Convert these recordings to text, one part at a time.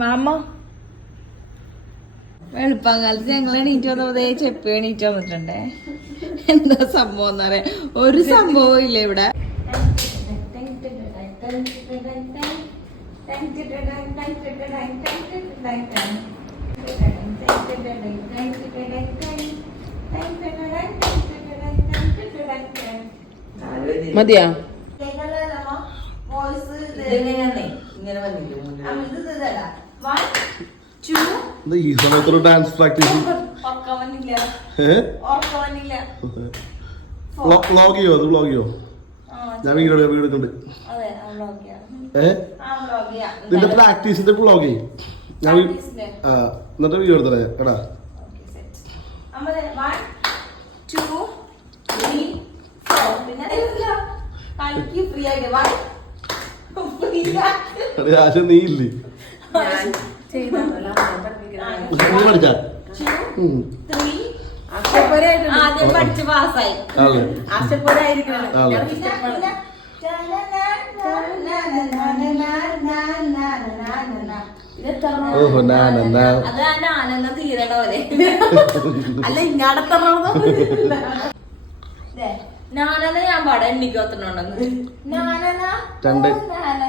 Mama വെളുപ്പാങ്കാലത്ത് ഞങ്ങൾ എണീറ്റ് വന്നതേ ചെപ്പി എണീറ്റ് വന്നിട്ടുണ്ടേ. എന്താ സംഭവം എന്ന് പറയാ, ഒരു സംഭവം ഇല്ല ഇവിടെ. മതിയാ ഈ സമയത്തൊരു ഡാൻസ് പ്രാക്ടീസ് വ്ളോഗ് ചെയ്യോ? അത് വ്ളോഗ് ചെയ്യോ? ഞാൻ വീഡിയോ എടുക്കുന്നുണ്ട്. ഇതിന്റെ പ്രാക്ടീസിന്റെ വ്ളോഗ് ചെയ്യും ഞാൻ. എന്നിട്ട് വീഡിയോ എടുത്തേ എടാ. ആശ നീ ഇല്ലേ പഠിച്ചാ? ആദ്യം പഠിച്ച് പാസ്സായി. ഓഹോ അത് ആനന്ദ തീരണ പോലെ. അല്ല ഇങ്ങാടത്തറ ഞാനെന്നാ ഞാൻ പാടാം. എണ്ണിക്ക് ഒത്തണുണ്ടെന്ന്. 2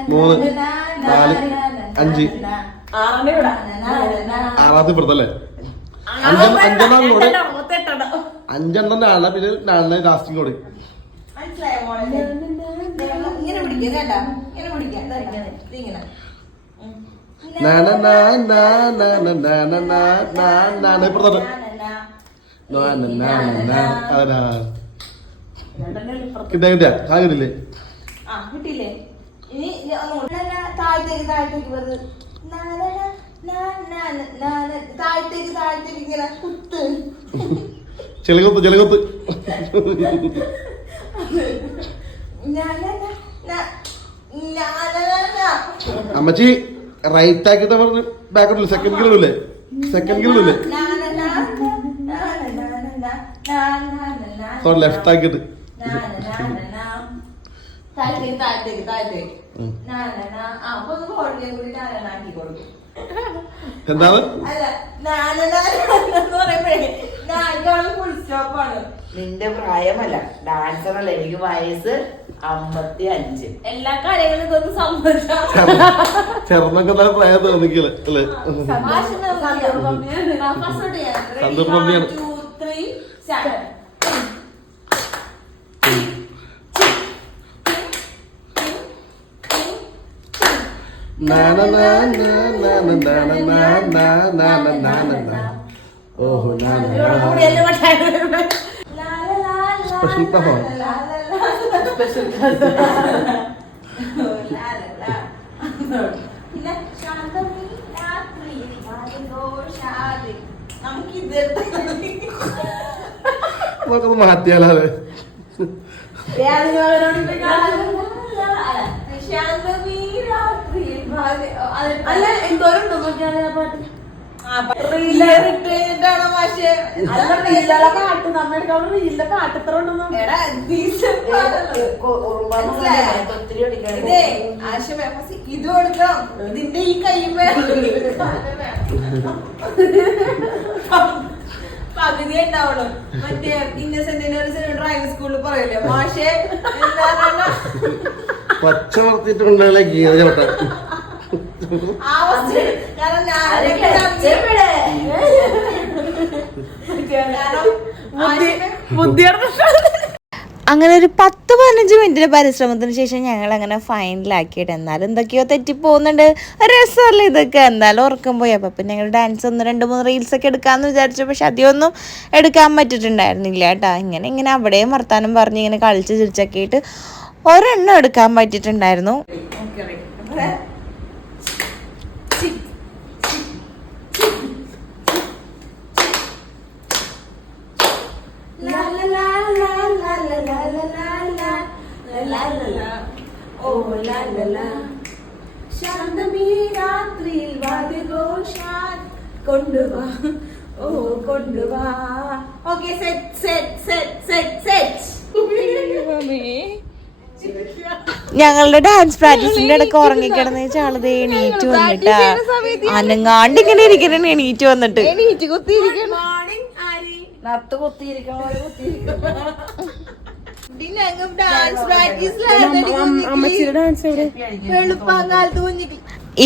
3 4 5 ആറാമത്തെ പുറത്തല്ലേ? 5 നാളെ പിന്നെ 4 ലാസ്റ്റിംഗ് കൊടുക്കും. കിട്ടിയ കിട്ടില്ലേ? കിട്ടിയില്ലേ? ഇനി താഴത്തേക്ക് താഴത്തേക്ക് വെറുതെ താഴത്തേക്ക് താഴത്തേക്ക് ഇങ്ങനെ കുത്ത്. ചെളികൊത്ത് ചെളികൊത്ത്. അമ്മച്ചി റൈറ്റ് ആക്കിട്ട് പറഞ്ഞ് ബാക്കോട്ടില്ലേ? സെക്കൻഡ് ഗിയറില്ലേ? സെക്കൻഡ് ഗിയറില്ലേ? ലെഫ്റ്റ് ആക്കിട്ട് എന്താണ്? നിന്റെ പ്രായമല്ല, ഡാൻസറല്ല. എനിക്ക് വയസ്സ് 55. എല്ലാ കാര്യങ്ങളും ഇതൊന്നും സമ്മതിക്കാം. ചെറുന്നൊക്കെ നല്ല പ്രായം തോന്നിക്കല്ലേ അല്ലേ? സന്തോഷമാണ്. ഓഹോ സ്പെഷ്യൽ പെർഫോമൻസ്. നമുക്കത് മാറ്റിയാലേ അല്ല എന്തോരം നോക്കിയാണ് ആ പാട്ട്. പാട്ട് നമ്മളെടുക്കാൻ റീലിലെ പാട്ട് എത്ര ഉണ്ടെന്നോ? ഇത് കൊടുക്കാം. ഇതിന്റെ ഈ കയ്യുമ്പോ പകുതി ഉണ്ടാവുള്ളൂ. മറ്റേ ഇന്നസെന്റിന്റെ ഒരു ഡ്രൈവിംഗ് സ്കൂളിൽ പറയല്ലേ മാഷെ പച്ച വളർത്തിയിട്ടുണ്ടല്ലേ ഗീത ചവിട്ട. അങ്ങനെ ഒരു 10-15 മിനിറ്റിന്റെ പരിശ്രമത്തിന് ശേഷം ഞങ്ങൾ അങ്ങനെ ഫൈനലാക്കിയിട്ട്, എന്നാലും എന്തൊക്കെയോ തെറ്റിപ്പോകുന്നുണ്ട്. രസമല്ല ഇതൊക്കെ. എന്തായാലും ഉറക്കം പോയി. അപ്പം പിന്നെ ഞങ്ങൾ ഡാൻസ് 1-2-3 റീൽസൊക്കെ എടുക്കാമെന്ന് വിചാരിച്ചു. പക്ഷെ അധികമൊന്നും എടുക്കാൻ പറ്റിയിട്ടുണ്ടായിരുന്നില്ല കേട്ടോ. ഇങ്ങനെ അവിടെയും വർത്താനം പറഞ്ഞ് ഇങ്ങനെ കളിച്ച് ചിരിച്ചൊക്കെ ആയിട്ട് ഒരെണ്ണം എടുക്കാൻ പറ്റിയിട്ടുണ്ടായിരുന്നു. ശാന്തമീരാത്രിയിൽ വാദ്യഘോഷാൽ കൊണ്ടുവാ, ഓ കൊണ്ടുവാ. Okay set set set set set. ഞങ്ങളുടെ ഡാൻസ് പ്രാക്ടീസിന്റെ ഇടയ്ക്ക് ഉറങ്ങിക്കിടന്ന് ചാളത് എണീറ്റ് വന്നിട്ടാ അനങ്ങാണ്ട് ഇങ്ങനെ ഇരിക്കണ എണീറ്റ് വന്നിട്ട്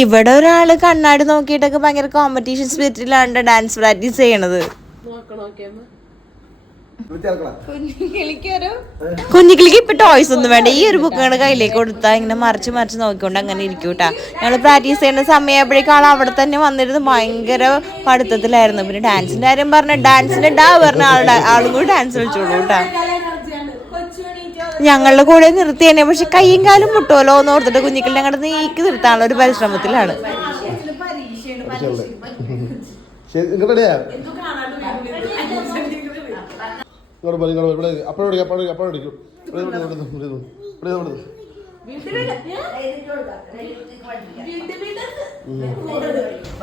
ഇവിടെ ഒരാള് കണ്ണാടി നോക്കിയിട്ടൊക്കെ ഭയങ്കര കോമ്പറ്റീഷൻ സ്പിരിറ്റിലാണ് ഡാൻസ് പ്രാക്ടീസ് ചെയ്യണത്. കുഞ്ഞിക്കിളിക്ക് ഇപ്പൊ ടോയ്സ് ഒന്നും വേണ്ട, ഈ ഒരു ബുക്കാണ് കയ്യിലേക്ക് കൊടുത്താൽ ഇങ്ങനെ മറിച്ച് നോക്കിക്കൊണ്ട് അങ്ങനെ ഇരിക്കൂട്ടാ. ഞങ്ങൾ പ്രാക്ടീസ് ചെയ്യുന്ന സമയപ്പോഴേക്കും ആൾ അവിടെ തന്നെ വന്നിരുന്ന് ഭയങ്കര പഠിത്തത്തിലായിരുന്നു. പിന്നെ ഡാൻസിന്റെ കാര്യം പറഞ്ഞ ഡാൻസിന്റെ പറഞ്ഞ ആളും കൂടി ഡാൻസ് കളിച്ചോളൂ കേട്ടാ. ഞങ്ങളുടെ കൂടെ നിർത്തി തന്നെ, പക്ഷെ കയ്യും കാലും മുട്ടുമല്ലോ എന്ന് ഓർത്തിട്ട് കുഞ്ഞിക്കിളി ഞങ്ങളുടെ നീക്കി നിർത്താനുള്ള ഒരു പരിശ്രമത്തിലാണ്.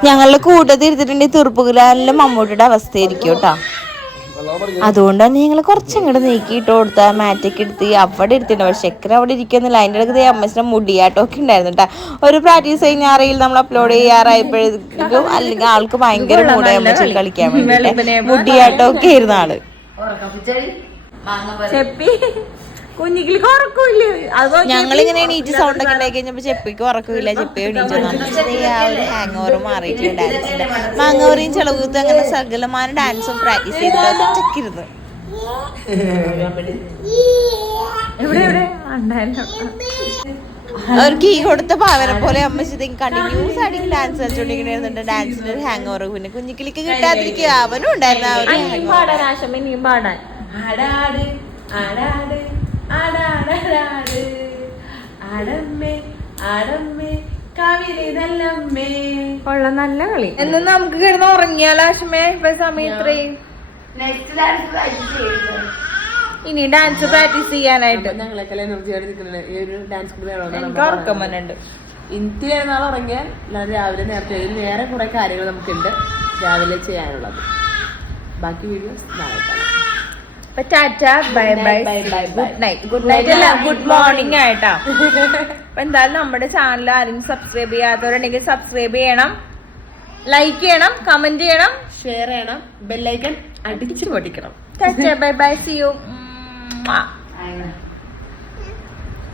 ഞങ്ങളുടെ കൂട്ടത്തിൽ ഇരുത്തിട്ടുണ്ടെങ്കിൽ തുറുപ്പുകുലാലിലെ മമ്മൂട്ടിയുടെ അവസ്ഥയായിരിക്കും കേട്ടോ. അതുകൊണ്ട് തന്നെ ഞങ്ങൾ കുറച്ചങ്ങോട്ട് നീക്കിയിട്ട് കൊടുത്താൽ മാറ്റൊക്കെ എടുത്ത് അവിടെ ഇരുത്തിട്ടുണ്ട്. പക്ഷെ എക്കര അവിടെ ഇരിക്കുന്നില്ല. അതിൻ്റെ ഇടയ്ക്ക് അമ്മച്ചിന്റെ മുടിയാട്ടമൊക്കെ ഉണ്ടായിരുന്നു കേട്ടോ. ഒരു പ്രാക്ടീസ് കഴിഞ്ഞ റീൽ നമ്മൾ അപ്ലോഡ് ചെയ്യാറായപ്പോഴേക്കും അല്ലെങ്കിൽ ആൾക്ക് ഭയങ്കര മൂടെ അമ്മച്ചി കളിക്കാൻ വേണ്ടിയിട്ട് മുടിയാട്ടമൊക്കെ ആയിരുന്നു ആള്. ഞങ്ങളിങ്ങനെ എണീറ്റ് സൗണ്ട് ഒക്കെ ഉണ്ടാക്കി കഴിഞ്ഞപ്പോ ചെപ്പിക്ക് ഉറക്കില്ല. ചെപ്പി എണീറ്റ് ആ ഒരു ഹാങ് ഓവർ മാറിയിട്ടില്ല ഡാൻസിന്റെ. മാങ്ങോറിയും ചെളകൂത്തും അങ്ങനെ സകലമായ ഡാൻസും പ്രാക്ടീസ് ചെയ്തിട്ട് ഒറ്റക്കിരുന്നു. അവർക്ക് ഈ കൊടുത്ത പാവനെ പോലെ അമ്മച്ചി കണ്ടിന്യൂസ് ആയിട്ട് ഡാൻസ് കളിച്ചോണ്ടിരിക്കണ ഡാൻസിന്റെ ഒരു ഹാങ് ഓവർ. പിന്നെ കുഞ്ഞിക്കിളിക്ക് കിട്ടാതിരിക്കുക അവനും ഉണ്ടായിരുന്നു ആ ഒരു കൊള്ള നല്ല കളി. എന്നും നമുക്ക് കിടന്ന് ഉറങ്ങിയാലോ ആശമേ ഇപ്പൊ സമയം ഇത്രയും. ഇനി ഡാൻസ് പ്രാക്ടീസ് ചെയ്യാനായിട്ട് ഞങ്ങളെക്കാൾ എനർജി ആയിട്ട് ഈ ഒരു ഡാൻസ് എനിക്ക് ഉറക്കം വന്നുണ്ട്. ഇന്ത്യ നാളെ ഉറങ്ങിയാൽ രാവിലെ നേരത്തെ വേറെ കുറെ കാര്യങ്ങൾ നമുക്കുണ്ട് രാവിലെ ചെയ്യാനുള്ളത്. ബാക്കി വീഡിയോസ് നാളെ കാണാം. ഗുഡ് നൈറ്റ് അല്ല ഗുഡ് മോർണിംഗ് ആയിട്ടാ. അപ്പൊ എന്തായാലും നമ്മുടെ ചാനൽ ആരും സബ്സ്ക്രൈബ് ചെയ്യാത്തവരുണ്ടെങ്കിൽ സബ്സ്ക്രൈബ് ചെയ്യണം, ലൈക്ക് ചെയ്യണം, കമന്റ് ചെയ്യണം, ഷെയർ ചെയ്യണം, ബെല്ലൈക്കൺ അടിച്ചു പൊട്ടിക്കണം. Bye bye, see U.